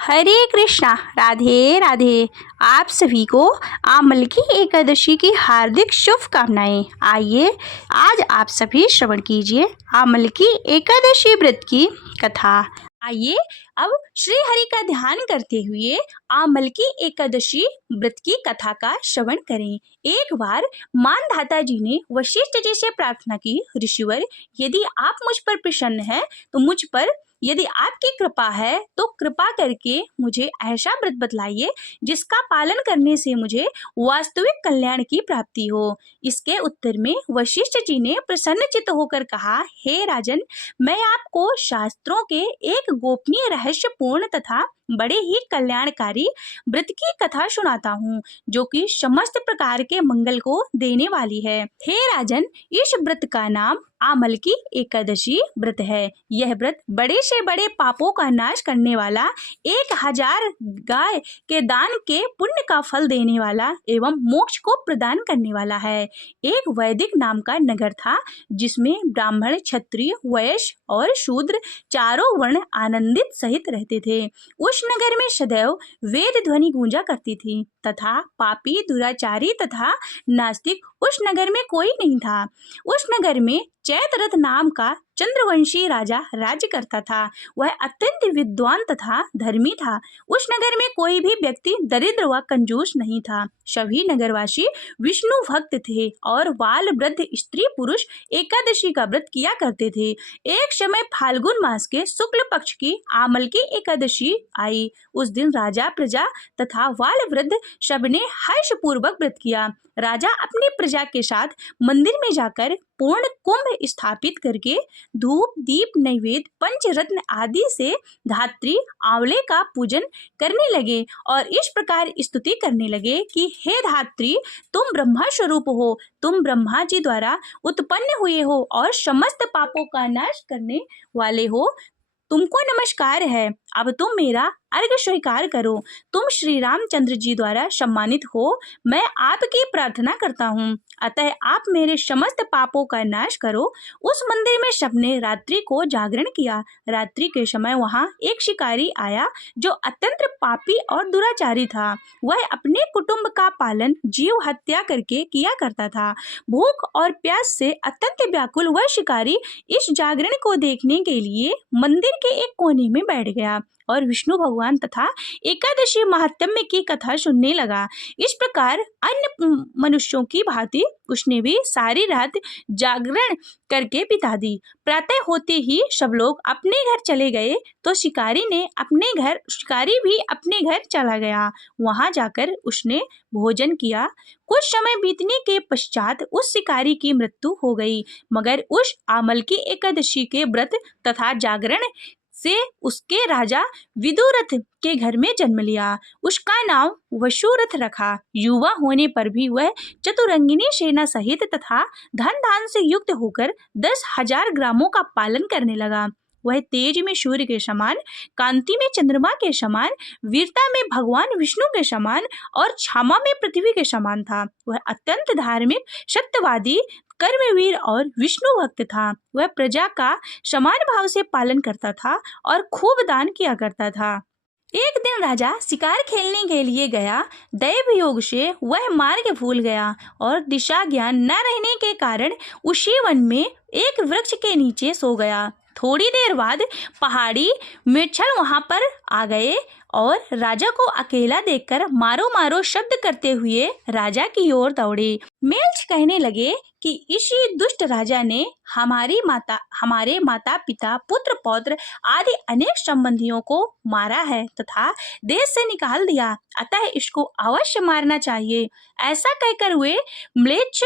हरे कृष्णा, राधे राधे। आप सभी को आमलकी एकादशी की हार्दिक शुभकामनाएं। आइए आज आप सभी श्रवण कीजिए आमलकी एकादशी व्रत की कथा। आइए अब श्री हरि का ध्यान करते हुए आमलकी एकादशी व्रत की कथा का श्रवण करें। एक बार मानधाता जी ने वशिष्ठ जी से प्रार्थना की, ऋषिवर, यदि आप मुझ पर प्रसन्न हैं तो मुझ पर यदि आपकी कृपा है तो कृपा करके मुझे ऐसा व्रत बतलाइए जिसका पालन करने से मुझे वास्तविक कल्याण की प्राप्ति हो। इसके उत्तर में वशिष्ठ जी ने प्रसन्नचित्त होकर कहा, हे राजन, मैं आपको शास्त्रों के एक गोपनीय रहस्यपूर्ण तथा बड़े ही कल्याणकारी व्रत की कथा सुनाता हूँ, जो कि समस्त प्रकार के मंगल को देने वाली है। हे राजन, इस व्रत का नाम आमलकी एकादशी व्रत है। यह व्रत बड़े से बड़े पापों का नाश करने वाला, 1000 गाय के दान के पुण्य का फल देने वाला एवं मोक्ष को प्रदान करने वाला है। एक वैदिक नाम का नगर था, जिसमें ब्राह्मण, क्षत्रिय, वैश्य और शूद्र चारों वर्ण आनंदित सहित रहते थे। उस नगर में सदैव वेद ध्वनि गूंजा करती थी तथा पापी, दुराचारी तथा नास्तिक उस नगर में कोई नहीं था। उस नगर में चैत्ररथ नाम का चंद्रवंशी राजा राज्य करता था। वह अत्यंत विद्वान तथा धर्मी था। उस नगर में कोई भी व्यक्ति दरिद्र व कंजूस नहीं था। सभी नगरवासी विष्णु भक्त थे और बाल, वृद्ध, स्त्री, पुरुष एकादशी का व्रत किया करते थे। एक समय फाल्गुन मास के शुक्ल पक्ष की आमलकी एकादशी आई। उस दिन राजा, प्रजा तथा बाल, वृद्ध सबने हर्ष पूर्वक व्रत किया। राजा अपनी प्रजा के साथ मंदिर में जाकर पूर्ण कुंभ स्थापित करके धूप, दीप, नैवेद्य, पंचरत्न आदि से धात्री आंवले का पूजन करने लगे और इस प्रकार स्तुति करने लगे कि हे धात्री, तुम ब्रह्मा स्वरूप हो, तुम ब्रह्मा जी द्वारा उत्पन्न हुए हो और समस्त पापों का नाश करने वाले हो। तुमको नमस्कार है। अब तुम मेरा अर्घ्य स्वीकार करो। तुम श्री रामचंद्र जी द्वारा सम्मानित हो। मैं आपकी प्रार्थना करता हूँ, अतः आप मेरे समस्त पापों का नाश करो। उस मंदिर में सबने रात्रि को जागरण किया। रात्रि के समय वहाँ एक शिकारी आया जो अत्यंत पापी और दुराचारी था। वह अपने कुटुंब का पालन जीव हत्या करके किया करता था। भूख और प्यास से अत्यंत व्याकुल वह शिकारी इस जागरण को देखने के लिए मंदिर के एक कोने में बैठ गया और विष्णु भगवान तथा एकादशी महात्म्य की कथा सुनने लगा। इस प्रकार अन्य मनुष्यों की भांति उसने भी सारी रात जागरण करके बिता दी। प्रातः होते ही सब लोग अपने घर चले गए तो शिकारी भी अपने घर चला गया। वहां जाकर उसने भोजन किया। कुछ समय बीतने के पश्चात उस शिकारी की मृत्यु हो गई, मगर उस आमलकी एकादशी के व्रत तथा जागरण से उसके राजा विदुरथ के घर में जन्म लिया। उसका नाम वशुरथ रखा। युवा होने पर भी वह चतुरंगिनी सेना सहित तथा धन धान से युक्त होकर 10,000 ग्रामों का पालन करने लगा। वह तेज में सूर्य के समान, कांति में चंद्रमा के समान, वीरता में भगवान विष्णु के समान और क्षमा में पृथ्वी के समान था। वह अत्यंत धार्मिक, सत्यवादी, कर्मवीर और विष्णु भक्त था। वह प्रजा का समान भाव से पालन करता था और खूब दान किया करता था। एक दिन राजा शिकार खेलने के लिए गया। दैव योग से वह मार्ग भूल गया और दिशा ज्ञान न रहने के कारण उसी वन में एक वृक्ष के नीचे सो गया। थोड़ी देर बाद पहाड़ी मेछल वहां पर आ गए और राजा को अकेला देखकर मारो मारो शब्द करते हुए राजा की ओर दौड़े। मेल्छ कहने लगे कि इसी दुष्ट राजा ने हमारे माता पिता, पुत्र पौत्र आदि अनेक संबंधियों को मारा है तथा देश से निकाल दिया, अतः इसको अवश्य मारना चाहिए। ऐसा कहकर वे म्लेच्छ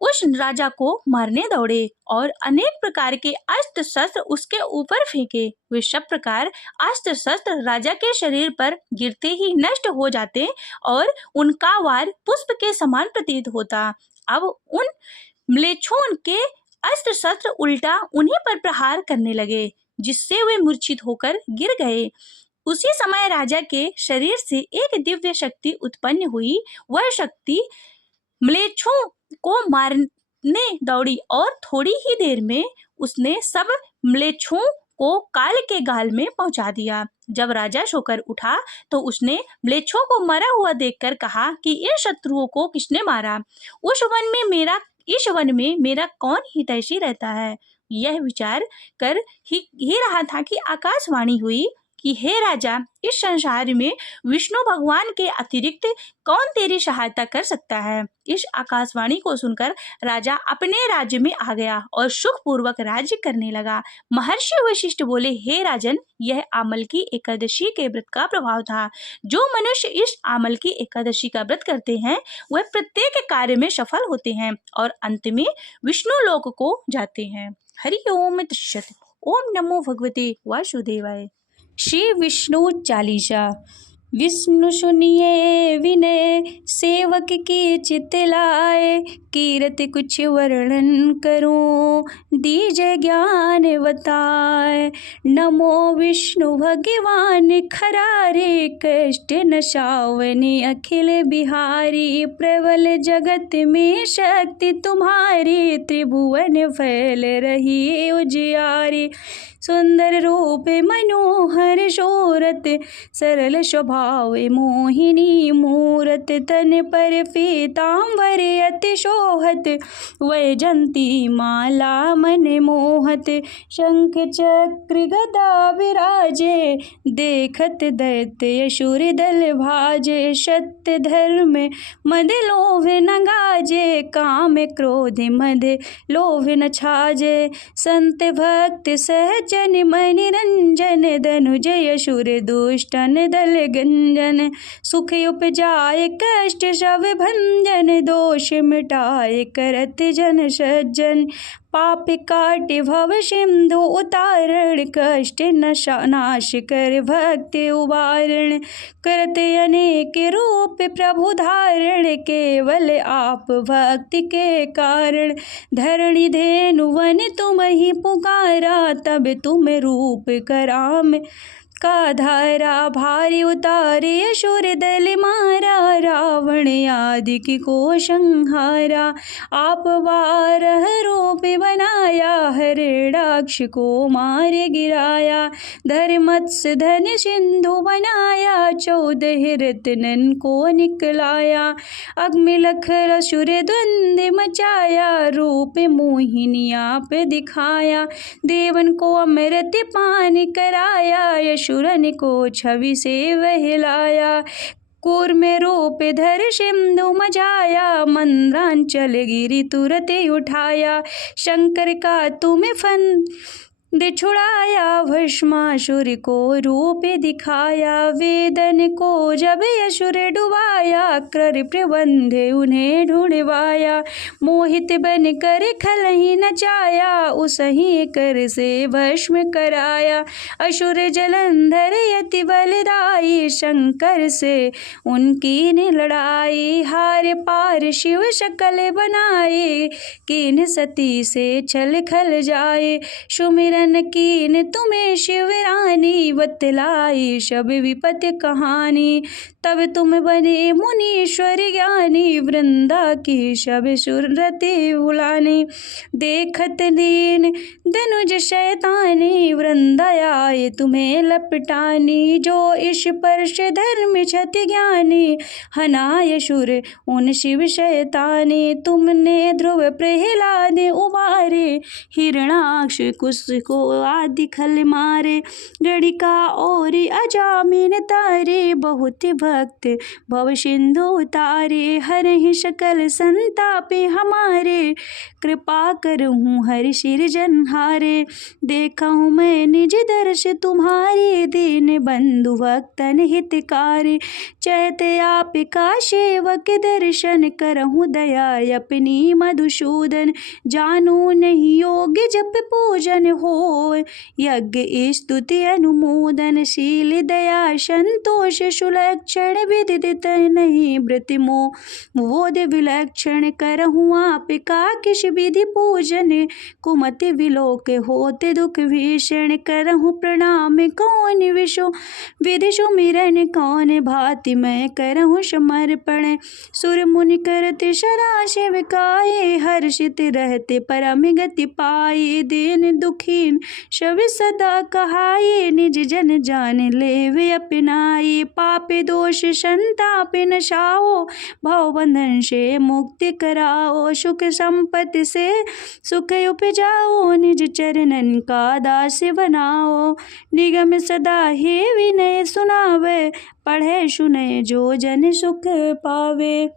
उस राजा को मारने दौड़े और अनेक प्रकार के अस्त्र शस्त्र उसके ऊपर फेंके। वे सब प्रकार अस्त्र शस्त्र राजा के शरीर पर गिरते ही नष्ट हो जाते और उनका वार पुष्प के समान प्रतीत होता। अब उन म्लेच्छों के अस्त्र शस्त्र उल्टा उन्हीं पर प्रहार करने लगे, जिससे वे मूर्छित होकर गिर गए। उसी समय राजा के शरीर से एक दिव्य शक्ति उत्पन्न हुई। वह शक्ति म्लेच्छों को मारने दौड़ी और थोड़ी ही देर में उसने सब म्लेच्छों को काल के गाल में पहुंचा दिया। जब राजा सोकर उठा तो उसने म्लेच्छों को मरा हुआ देखकर कहा कि इन शत्रुओं को किसने मारा? इस वन में मेरा कौन हितैषी रहता है? यह विचार कर ही रहा था कि आकाशवाणी हुई कि हे राजा, इस संसार में विष्णु भगवान के अतिरिक्त कौन तेरी सहायता कर सकता है? इस आकाशवाणी को सुनकर राजा अपने राज्य में आ गया और सुखपूर्वक राज्य करने लगा। महर्षि वशिष्ठ बोले, हे राजन, यह आमल की एकादशी के व्रत का प्रभाव था। जो मनुष्य इस आमल की एकादशी का व्रत करते हैं वह प्रत्येक कार्य में सफल होते हैं और अंत में विष्णु लोक को जाते हैं। हरि ओम तत्सत। ओम नमो भगवते वासुदेवाय। श्री विष्णु चालीसा। विष्णु सुनिए विनय, सेवक की चित लाए। कीरत कुछ वर्णन करूं, दीजे ज्ञान बताए। नमो विष्णु भगवान खरारे, कष्ट नशावनी अखिल बिहारी। प्रबल जगत में शक्ति तुम्हारी, त्रिभुवन फैल रही उजियारी। सुंदर रूप मनोहर शोरत, सरल स्वभाव मोहिनी मूरत। तन पर पीतांबर अति शोहत, वैजंती माला मन मोहत। शंख चक्र गदा विराजे, देखत दैत्य असुर दल भाजे। सत्य धर्म मद लोभ न गाजे, काम क्रोध मद लोभ न छाजे। संत भक्त सहज जन मन रंजन, धनुजय असुर दुष्टन दल गंजन। सुख उपजाए कष्ट सब भंजन, दोष मिटाए करत जन सज्जन। पाप काट भव सिंधु उतारण, कष्ट नाश कर भक्ति उबारण। करते अनेक रूप प्रभु धारण, केवल आप भक्ति के कारण। धरणी धेनु वन तुम ही पुकारा, तब तुम रूप कराम का धारा। भारी उतारे असुर दल मारा, रावण आदि की को संहारा। आप बारह रूप बनाया, हरिणाक्ष को मार गिराया। धर्मत्स्य धन सिंधु बनाया, 14 रत्नन को निकलाया। अग्निलख असुर द्वंद मचाया, रूप मोहिनी आप दिखाया। देवन को अमृत पान कराया, असुरन को छवि से वहलाया। कूर्म रूप धर सिंधु मचाया, मंद्रांचल गिरि तुरत उठाया। शंकर का तुम फंद छुड़ाया, भस्मासुर को रूप दिखाया। वेदन को जब असुर डुबाया, कर प्रबंध उन्हें ढूंढवाया। मोहित बन कर खल ही नचाया, उसही कर से भस्म कराया। असुर जलंधर अति बलदाई, शंकर से उनकी ने लड़ाई। हार पार शिव शकल बनाए, कीन सती से छल खल जाए। सुमिरन कीन तुम्हें शिवरानी, बतलाई सब विपत कहानी। तब तुम बने मुनीश्वर ज्ञानी, वृंदा की सब सुरति बुलानी। देखत दीन धनुज शैतानी, वृंदा आए तुम्हें लपटानी। जो इस परश धर्म क्षति ज्ञानी, हनाय सुर उन शिव शैतानी। तुमने ध्रुव प्रहलाद उबारे, हिरणाक्ष कुश को आदि खल मारे। गणिका और अजामिन तारे, बहुत भक्त भव सिंधु उतारे। हरहि सकल संतापे हमारे, कृपा करहूँ हर सिरजनहारे। देखा हूँ मैं निज दर्श तुम्हारे, दीन बंधु भक्तन हितकारी। चैते आपका सेवक दर्शन, करहूँ दया अपनी मधुसूदन। जानू नहीं योग्य जप पूजन हो, यज्ञ स्तुति अनुमोदन। शील दया संतोष सुलक्षण, विदित नहीं व्रत मोह बोध विलक्षण। करहूँ आपका किस विधि पूजन, कुमति विलोक होते दुख भीषण। करहूँ प्रणाम कौन विधि सुमिरन, कौन भांति मैं करहूँ समर्पण। सुर मुनि करते सदा सेवकाए, हर्षित रहते परम गति पाए। दीन दुखी दीन। शब सदा कहाए निज जन जान लेवे अपनाई। पाप दोष संताप नशाओ भव बंधन से मुक्ति कराओ। सुख संपत्ति से सुख उपजाओ निज चरणन का दास बनाओ। निगम सदा ही विनय सुनावे पढ़े सुने जो जन सुख पावे।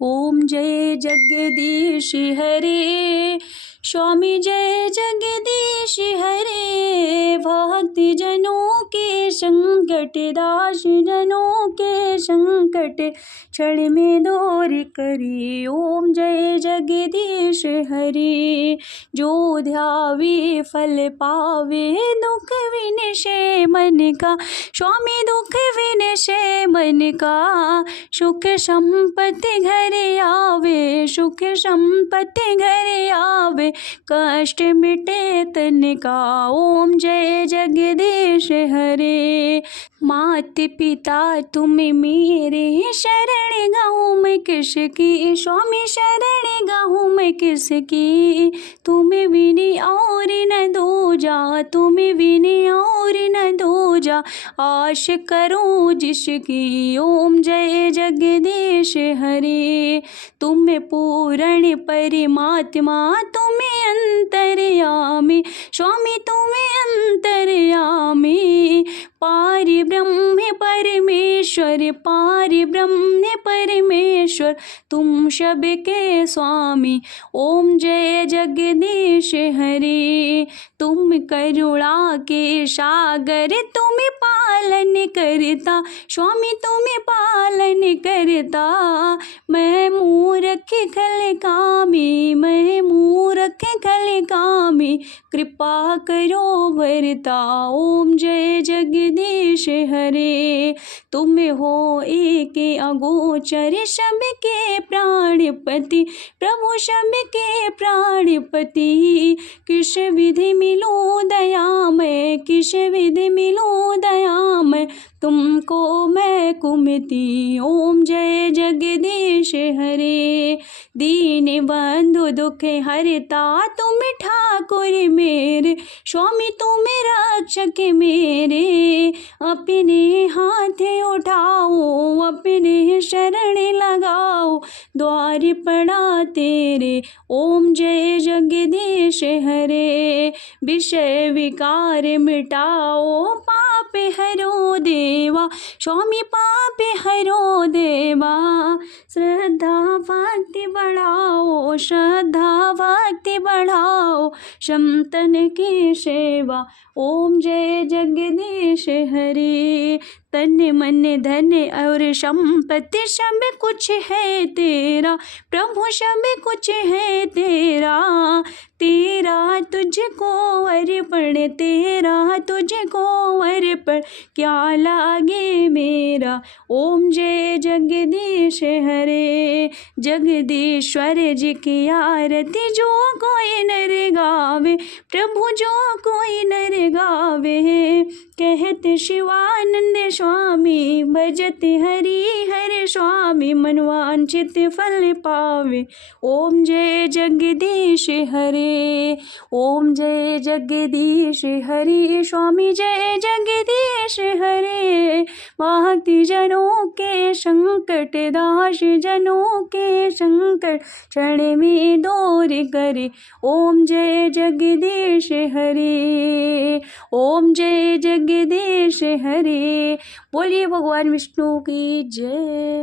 ओम जय जगदीश हरे स्वामी जय जगदीश हरे। भक्ति जनों के संकट दास जनों के संकट क्षण में दूर करी। ओम जय जगदीश हरे। जो ध्यावे फल पावे दुख विनशे मन का। स्वामी दुख विनशे मन का सुख संपत्ति घर आवे। सुख संपत्ति घर आवे कष्ट मिटे तन का। ओम जय जगदीश हरे। मात पिता तुम मेरे शरण गाऊँ मैं किसकी। स्वामी शरण गाऊँ मैं किसकी। तुम बिन और न दो जा तुम बिन और न दो जा आश करो जिसकी। ओम जय जगदीश हरे। तुम पूर्ण परमात्मा तुम अंतर्यामी। स्वामी तुम अंतर्यामी। पार ब्रह्म परमेश्वर पार ब्रह्म परमेश्वर तुम सबके स्वामी। ओम जय जगदीश हरे। तुम करुणा के सागर तुम पालन करता। स्वामी तुम पालन करता। मैं मूर्ख खल कामी मैं मूर्ख खल कामी कृपा करो भरता। ओम जय जगदीश हरे। तुम हो एक अगोचर सबके प्राणपति प्रभु सबके प्राणपति। किस विधि मिलो दया मैं किस विधि मिलो दया मैं तुमको मैं कुमति। ओम जय जगदीश हरे। दीन बंधु दुख हरता तुम ठाकुर मेरे। स्वामी तुम रक्षक मेरे। अपने हाथ उठाओ अपने शरण लगाओ द्वार पड़ा तेरे। ओम जय जगदीश हरे। विषय विकार मिटाओ पाप हरो देवा। स्वामी पाप हरो देवा। श्रद्धा भक्ति बढ़ाओ श्रद्धा भक्ति बढ़ाओ संतन की सेवा। ओम जय जगदीश हरे। तन मन धन और संपत्ति सब कुछ है तेरा। प्रभु सब कुछ है तेरा। तेरा तुझको अर्पण तेरा तुझको अर्पण क्या लागे मेरा। ओम जय जगदीश हरे। जगदीश्वर जी की आरती जो कोई नर गावे प्रभु जो कोई नर गावे। कहते शिवानंद स्वामी भजत हरि हर स्वामी मनवांछित फल पावे। ओम जय जगदीश हरे। ओम जय जगदीश हरे। स्वामी जय जगदीश हरे। भक्ति जनों के संकट दास जनों के संकट क्षण में दूर करे। ओम जय जगदीश हरे। ओम जय जगदीश हरे। बोलिए भगवान विष्णु की जय।